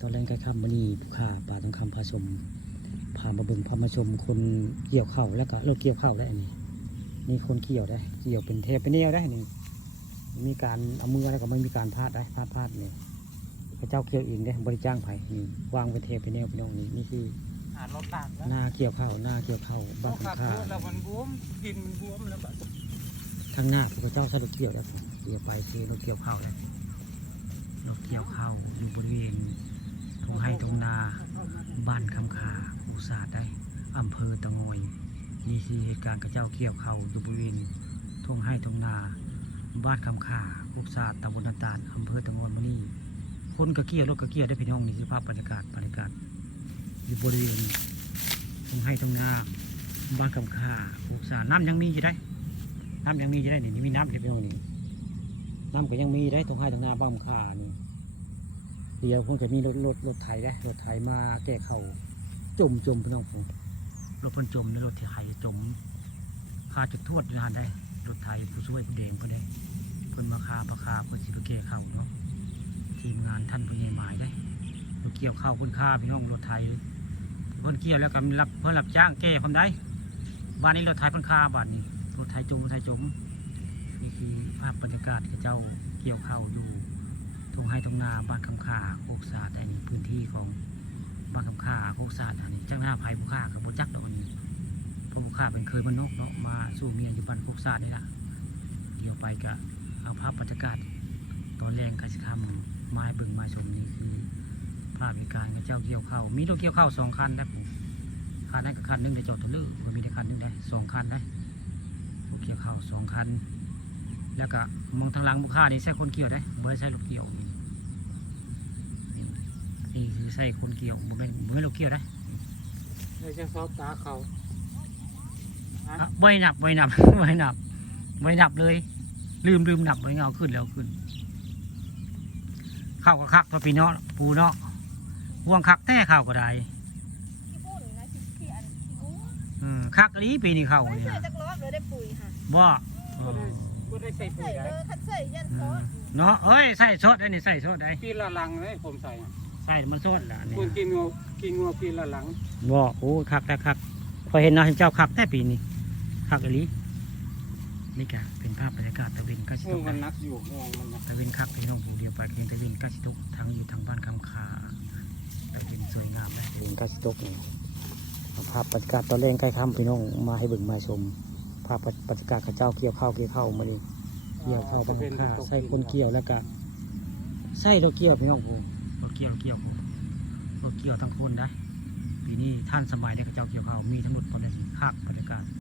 ตอนแรกใกล้ค่ำวันนี้ผู้ข่าป่าต้องคำพาชมพามาเบิ่งพามาชมคนเกี่ยวข้าวแล้วก็รถเกี่ยวข้าวได้อันนี้นี่คนเกี่ยวได้เกี่ยวเป็นเทปเป็นแนวได้นี่มีการเอามือแล้วก็ไม่มีการพาดได้พาดนี่พระเจ้าเกี่ยวเองได้บริจ้างไผ่นี่วางเป็นเทปเป็นแนวเป็นน้องนี่คือหน้าเกี่ยวข้าวหน้าเกี่ยวข้าวบ้านคำคา แล้วมันบวมกินมันบวมแล้วแบบ ทางหน้าพระเจ้าสะดุดเกี่ยวแล้วเกี่ยวไปคือรถเกี่ยวข้าวแล้วรถเกี่ยวข้าวอยู่บริเวณตรงไห้ตรงนาบ้านคำคาอุตสาหได้อำเภอตะงอยนี่คือเหตุการณ์กระเจ้าเกี่ยวข้าวอยู่บริเวณทงไห้ตรงนาบ้านคำคาอุตสาหตำบลนาตาลอำเภอตะงอยมานี่คนกระเกี่ยวรถกระเกี่ยวได้พี่น้องนี่คือภาพบรรยากาศอยู่บริเวณทงไห้ตรงนาบ้านคำคาอุตสาหน้ำยังมีอยู่ได้น้ำยังมีอยู่ได้นี่มีน้ำอยู่พี่น้องนี่น้ำก็ยังมีได้ตรงไห้ตรงนาบ้านคำคานี่เดี๋ยวคนจะมีรถไถได้รถไถมาแก้เขาจมพี่น้องผมรถพ่นจมในรถไถจมคาจุดทวดงานได้รถไถผู้ช่วยผู้เด่งก็ได้เพิ่นมาคาเพิ่นสิไปแก้เขาเนาะทีมงานท่านผู้ใหญ่หมายได้รถเกี่ยวข้าวเพิ่นคาพี่น้องรถไถเพิ่นเกี่ยวแล้วก็เพิ่นรับจ้างแก้ความได้บ้านนี้รถไถเพิ่นคาบ้านนี้รถไถจมนี่คือภาพบรรยากาศที่เจ้าเกี่ยวข้าวอยู่ตรงไห้ตรงนาบ้านคำคาโคกศาสตร์อันนี้พื้นที่ของบ้านคำคาโคกศาสตร์อันนี้จ้างหน้าภัยผู้ฆ่ากับโบจักดอกนี้เพราะผู้ฆ่าเป็นเคยมนุษย์เนาะมาสู้เมียอยู่บ้านโคกศาสตร์นี่แหละเดี๋ยวไปกับเอาภาพบรรยากาศตอนแรงกสิคำไม้บึงไม้ชมนี่คือภาพเหตุการณ์กับเจ้าเกี่ยวข้าวมีรถเกี่ยวข้าว2 คันนะคันนั้นกับคันนึงได้จอดทะลุก็มีได้คันนึงได้2 คันได้รถเกี่ยวข้าว2 คันแล้วก็มองทางหลังผู้ฆ่านี่ใช่คนเกี่ยวได้ไม่ใช่รถเกี่ยวนี่คือใส่คนเกี่ยวเหมือนเราเกี่ยวได้ เลยจะซอบตาเขา ไม่นับ ไม่นับเลยลืมนับไม่เอาขึ้นแล้วขึ้นข้าวก็คักพอปีเนาะปูเนาะห่วงคักแท้ข้าวก็ได้คักนี้ปีนี้ข้าวเนี่ย จักรอบเลยได้ปุ๋ยค่ะ บ่ ก็ได้ใส่ปุ๋ยได้ คัดใส่ยันซอส เนาะเอ้ยใส่ซดได้นี่ใส่ซดได้ ปีละลังเลยผมใส่ ใส่มันซดละนี่ คนกินงัวปีละลัง บ่โอ้คักแต่คักพอเห็นนะเห็นเจ้าคักแต่ปีนี้คักอีหลีนี่ก็เป็นภาพบรรยากาศตะวินกสิ ง ต ว ก มันนักอยู่งวมันนัก ตะวินคักพี่น้องผู้เดียวไปเพียงตะวินกสิตกทั้งอยู่ทางบ้านคำคาตะวินสวยงามเลยตะวินกสิตกนี่ภาพบรรยากาศตอนแรกใกล้ค่ำพี่น้องมาให้เบิ่งมาชมภาพบรรยากาศข้าเจ้าเกี่ยวข้าวมาดิเกี่ยวข้าวบ้านคำคาใส่คนเกี่ยวแล้วก็ใส่รถเกี่ยวพี่น้องผู้รถเกี่ยวทั้งคนได้ปีนี้ท่านสมัยในข้าเจ้าเกี่ยวข้าวมีทั้งหมดคนละคัก